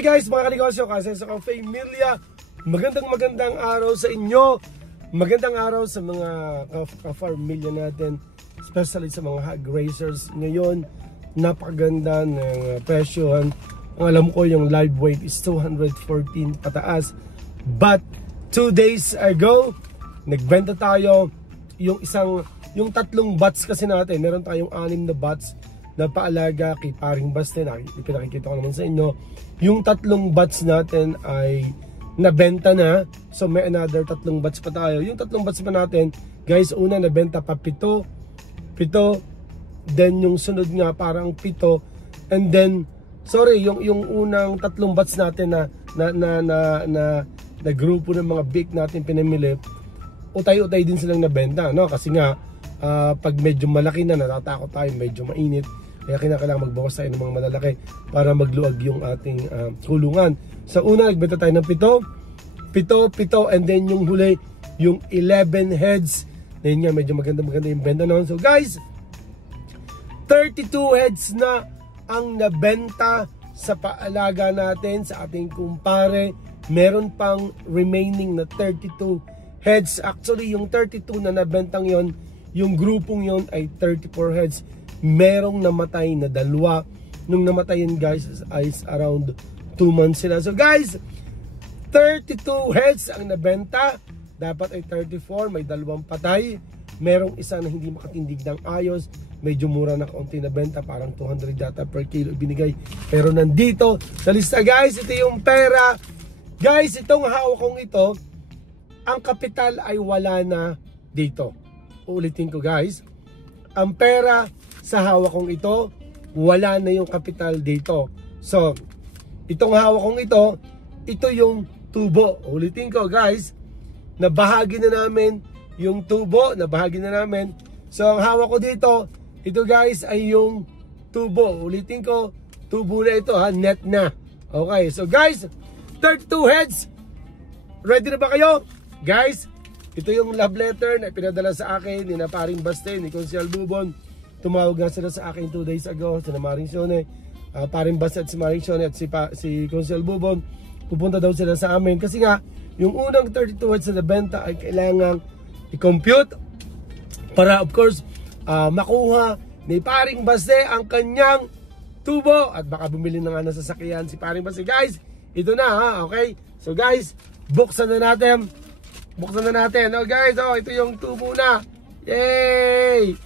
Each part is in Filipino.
Hi guys, mga kanegosyo, kasi sa Familia, magandang araw sa inyo. Magandang araw sa mga ka-Familia natin, especially sa mga hog racers. Ngayon, napakaganda ng presyohan. Ang alam ko, yung live weight is 214 pataas. But 2 days ago, nagbenta tayo yung tatlong bats kasi natin. Meron tayong 6 na bats na paalaga kay paring Baste. Pinakikita ko naman sa inyo. Yung tatlong bats natin ay nabenta na. So may another tatlong bats pa tayo. Yung tatlong bats pa natin, guys, una nabenta pa 7. Then yung sunod nga parang 7. And then yung unang tatlong bats natin na grupo ng mga big natin pinamili, utay-utay din silang nabenta, no? Kasi nga pag medyo malaki na, natatakot tayo, medyo mainit. Kaya kinakailangan magbawas tayo ng mga malalaki para magluwag yung ating kulungan. Sa una, nagbenta tayo ng 7, and then yung huli, yung 11 heads. Then nga, medyo maganda yung benta noon. So guys, 32 heads na ang nabenta sa paalaga natin sa ating kumpare. Meron pang remaining na 32 heads. Actually, yung 32 na nabentang yon, yung grupong yon ay 34 heads. Merong namatay na 2. Nung namatayin, guys, is around 2 months sila. So guys, 32 heads ang nabenta. Dapat ay 34. May 2 patay. Merong isa na hindi makatindig ng ayos. Medyo mura na kaunti na benta. Parang 200 data per kilo binigay. Pero nandito sa lista, guys, ito yung pera. Guys, itong hawak kong ito, ang kapital ay wala na dito. Uulitin ko, guys. Ang pera sa hawak kong ito, wala na yung kapital dito. So, itong hawak kong ito yung tubo. Ulitin ko, guys. Nabahagi na namin yung tubo. Nabahagi na namin. So, ang hawak ko dito, ito, guys, ay yung tubo. Ulitin ko, tubo na ito, ha? Net na. Okay, so guys, 32 heads. Ready na ba kayo? Guys, ito yung love letter na pinadala sa akin ni na paring Baste, ni Consial Bubon. Tumawag nga sila sa akin 2 days ago, si na Maring Sione, paring Baste at si Maring Sione at si Consial Bubon. Pupunta daw sila sa amin kasi nga yung unang 32 heads na benta ay kailangang i-compute para of course makuha ni paring Baste ang kanyang tubo at baka bumili na nga ng sasakyan si paring Baste. Guys, ito na, ha, okay? So guys, buksan na natin. Oh guys, ito yung tubo na. Yay!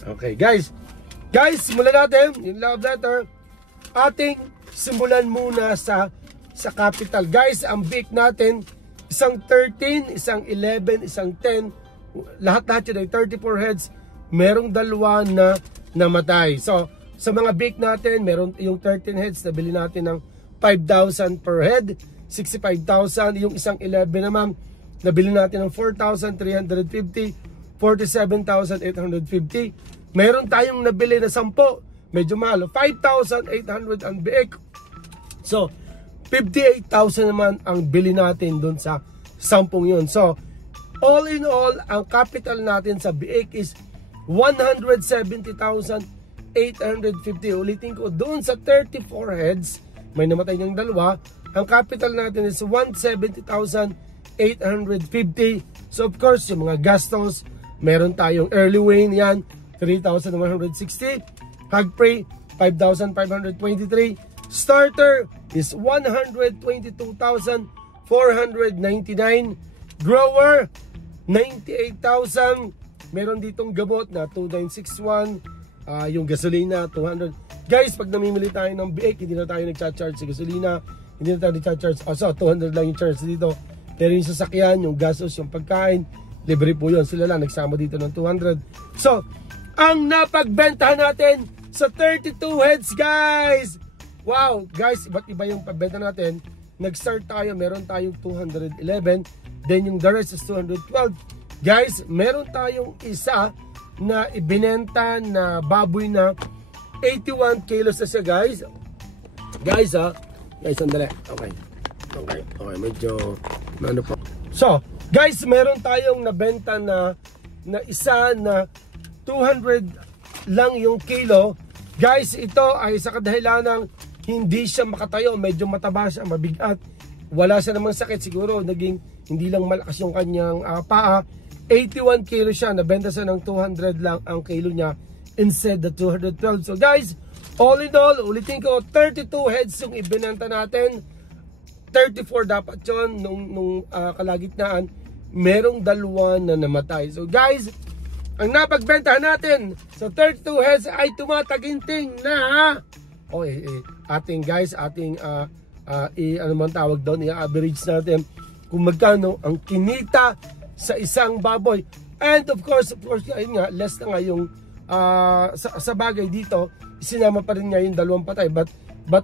Okay, guys, simulan natin yung love letter. Ating simulan muna sa capital. Guys, ang big natin, isang 13, isang 11, isang 10. Lahat yun ay 34 heads. Merong 2 na namatay. So, sa mga big natin, meron yung 13 heads, nabili natin ng 5,000 per head, 65,000. Yung isang 11 naman, nabili natin ng 4,350, 47,850. Meron tayong nabili na 10, medyo mahal, 5,800 ang biik. So, 58,000 naman ang bili natin dun sa 10 yun. So, all in all, ang capital natin sa biik is 170,850. Ulitin ko, doon sa 34 heads, may namatay ng 2. Ang capital natin is 170,850. So of course, yung mga gastos, meron tayong early weigh, yan, 3,160. Hog prey, 5,523. Starter is 122,499. Grower, 98,000. Meron ditong gamot na 2961. Yung gasolina 200. Guys, pag namimili tayo ng biik, hindi na tayo nagcha-charge sa gasolina, hindi na tayo nagcha-charge. So 200 lang yung charge dito. Pero yung sasakyan, yung gastos, yung pagkain, libre po yun. Sila lang nagsama dito ng 200. So, ang napagbentahan natin sa 32 heads, guys. Wow, guys, iba't iba yung pagbenta natin. Nag-start tayo, meron tayong 211. Then yung the rest is 212. Guys, meron tayong isa na ibinenta na baboy na 81 kilos na siya, guys. Guys, sandali. Okay, medyo ano po. So, guys, meron tayong nabenta na isa na 200 lang yung kilo. Guys, ito ay sa kadahilanang hindi siya makatayo, medyo mataba siya, mabigat. Wala siya namang sakit, siguro naging hindi lang malakas yung kanyang paa. 81 kilo siya, nabenta siya ng 200 lang ang kilo niya instead the 212. So guys, all in all, ulitin ko, 32 heads yung ibinenta natin. 34 dapat yun nung kalagitnaan. Merong 2 na namatay. So guys, ang napagbentahan natin sa 32 heads ay tumataginting na ating guys, ating ano man tawag doon, i-average natin kung magkano ang kinita sa isang baboy. And of course, ayun nga, less na nga yung sa bagay dito, sinama pa rin nga yung 2 patay. But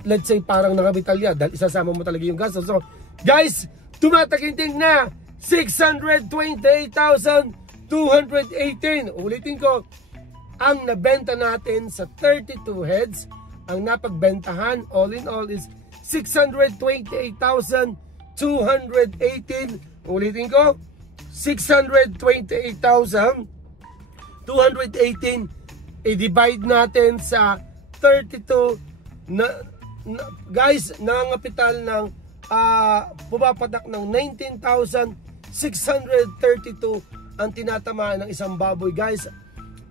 let's say parang nakabitalya dahil isasama mo talaga yung gastos. So guys, tumataginting na 628,218. Ulitin ko, ang nabenta natin sa 32 heads, ang napagbentahan all in all is 628,218. Ulitin ko, 628,218. I-divide natin sa 32 guys, nangangapital ng pumapatak ng 19,632 ang tinatamaan ng isang baboy. Guys,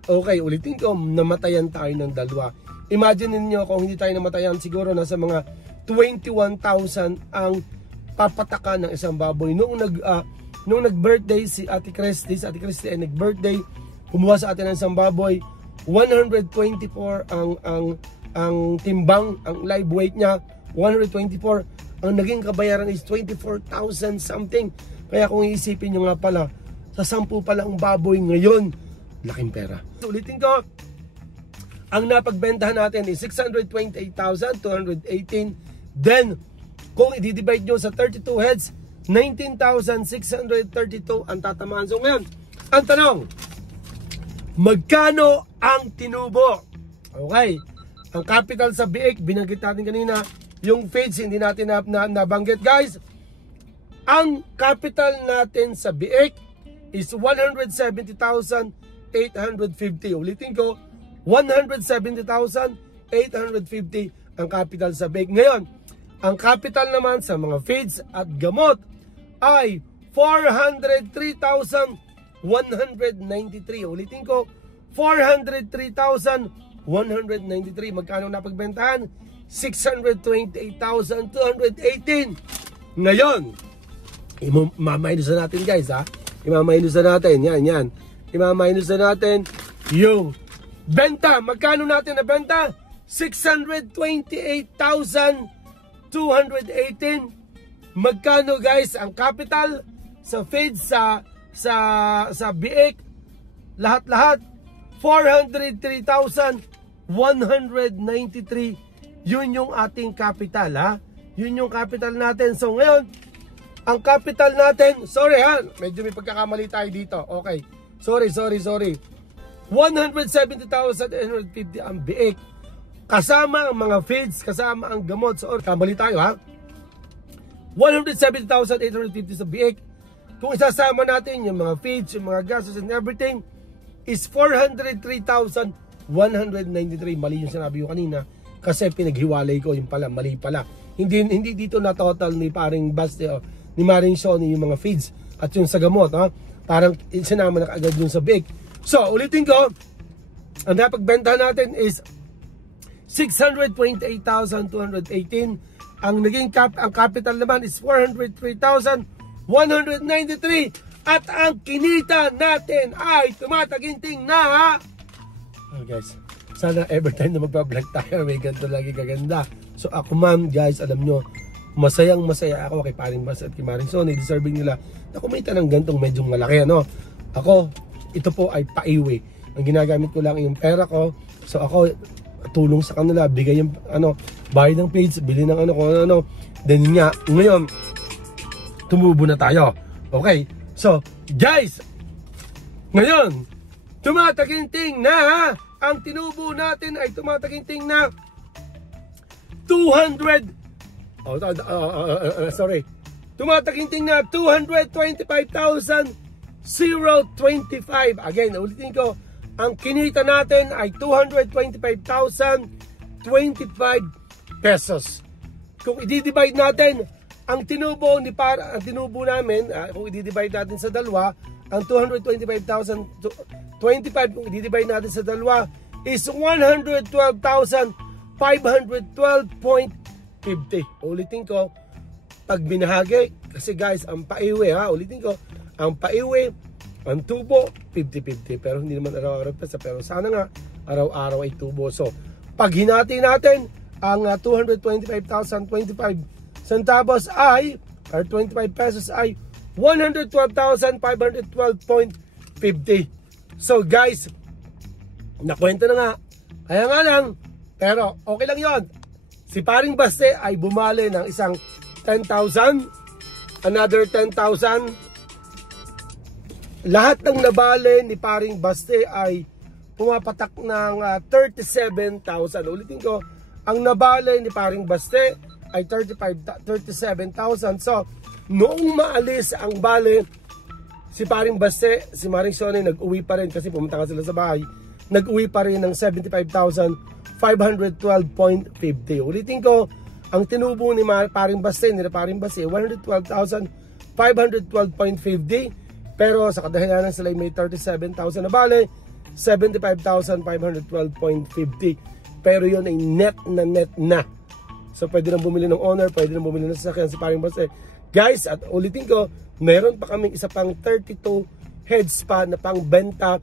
okay, ulitin ko, namatayan tayo ng 2. Imagine niyo kung hindi tayo namatayan, siguro nasa mga 21,000 ang papatakan ng isang baboy. Nung nag-birthday si Ate Christy ay nag-birthday, kumuha sa atin ng isang baboy, 124 ang timbang, ang live weight niya, 124. Ang naging kabayaran is 24,000 something. Kaya kung iisipin nyo nga pala, sa 10 pa lang baboy ngayon, laking pera. So, ulitin ko, ang napagbentahan natin is 628,218. Then, kung i-divide nyo sa 32 heads, 19,632 ang tatamaan. So ngayon, ang tanong, magkano ang tinubo? Okay, ang capital sa biik, binanggit natin kanina. Yung feeds, hindi natin nabanggit. Guys, ang capital natin sa biik is 170,850. Ulitin ko, 170,850 ang capital sa biik. Ngayon, ang capital naman sa mga feeds at gamot ay 403,193. Ulitin ko, 403,193. Magkano napagbentahan? 628,218. Ngayon, imamayinusan natin guys ha. Imamayinusan natin. Yan. Imamayinusan natin yung benta. Magkano natin na benta? 628,218. Magkano guys ang capital sa feed sa biik? Lahat 403,193. Yun yung ating capital ha. Yun yung capital natin. So ngayon, ang capital natin, sorry ha, medyo may pagkakamali tayo dito. Okay. Sorry. 170,850 ang biik. Kasama ang mga feeds, kasama ang gamot. So, kamali tayo ha. 170,850 sa biik. Kung isasama natin yung mga feeds, yung mga gastos and everything, is 403,193. Mali yung sinabi ko kanina kasi pinaghiwalay ko yung pala, mali pala. Hindi dito na total ni paring Baste o ni Maring Shoni yung mga feeds at yung sa gamot. Ha? Parang sinama na kaagad yung sa biik. So, ulitin ko, ang napagbentahan natin is 628,218. Ang naging ang capital naman is 403,193 at ang kinita natin ay tumataginting na guys, sana every time na magpa-vlog tayo may ganito lagi kaganda. So ako ma'am guys, alam nyo, masayang masaya ako kay Paring Bas at kay Maring Shoni. Deserving nila na kumita ng gantong medyo malaki ano. Ako, ito po ay paiwi. Ang ginagamit ko lang yung pera ko. So ako, tulong sa kanila, bigay yung bayad ng page, bili ng kung ano. Then nga, ngayon tumubo na tayo. Okay, so guys, ngayon tumataginting na ang tinubo natin ay tumataginting na 200 tumataginting na 225,025. Again, ulitin ko, ang kinita natin ay 225,025 pesos. Kung i-divide natin ang tinubo namin, kung i-divide natin sa dalawa, ang 225,025 kung i-divide natin sa dalawa is 112,512.50. Ulitin ko, pag binahagi, kasi guys, ang paiwi ulitin ko, ang paiwi, ang tubo, 50-50. Pero hindi naman araw-araw pesa, pero sana nga, araw-araw ay tubo. So, pag hinati natin, ang 225,025 centavos ay, or 25 pesos ay 112,512.50. So guys, nakwenta na nga. Kaya nga lang, pero okay lang yon. Si Paring Baste ay bumali ng isang 10,000, another 10,000. Lahat ng nabali ni Paring Baste ay pumapatak ng 37,000. Ulitin ko, ang nabali ni Paring Baste ay 37,000. So, noong maalis ang bale, si Paring Baste, si Maring Sonny nag-uwi pa rin kasi pumunta ka sila sa bahay. Nag-uwi pa rin ng 75,512.50. Ulitin ko, ang tinubo ni Paring Baste, nila Paring Baste, 112,512.50. Pero sa kadahilanan sila may 37,000 na bale, 75,512.50. Pero yun ay net na. So pwede nang bumili ng owner, pwede nang bumili ng sasakyan si Paring Baste. Guys, at ulitin ko, meron pa kaming isa pang 32 heads pa na pang benta.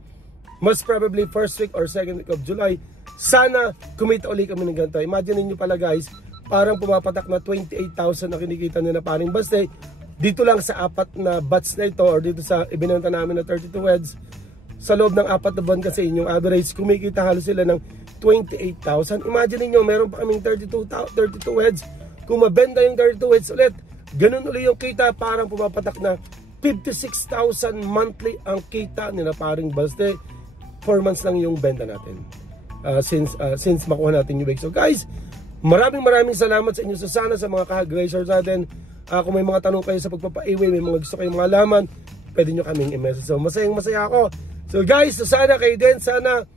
Most probably first week or second week of July. Sana kumita ulit kami ng ganito. Imagine niyo pala guys, parang pumapatak na 28,000 na kinikita nila Paring Baste. Dito lang sa apat na batch na ito or dito sa ibinenta namin na 32 heads. Sa loob ng apat na buwan kasi yung average, kumikita halos sila ng 28,000. Imagine niyo, meron pa kaming 32 heads. Kung mabenta yung 32 heads ulit, ganun ulit yung kita, parang pumapatak na 56,000 monthly ang kita nila Paring Baste. 4 months lang yung benta natin. Since makuha natin yung bake. So guys, maraming salamat sa inyo sa mga kahag-racers natin. Kung may mga tanong kayo sa pagpapaiwi, may mga gusto kayong mga alaman, pwede nyo kaming i-message. So masaya ako. So guys, sana kayo din, sana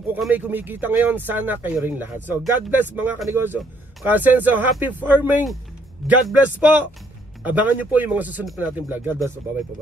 kung kami kumikita ngayon, sana kayo rin lahat. So God bless mga kanegosyo. Kasenso, happy farming. God bless po. Abangan nyo po yung mga susunod na natin vlog. God bless po. Bye-bye po.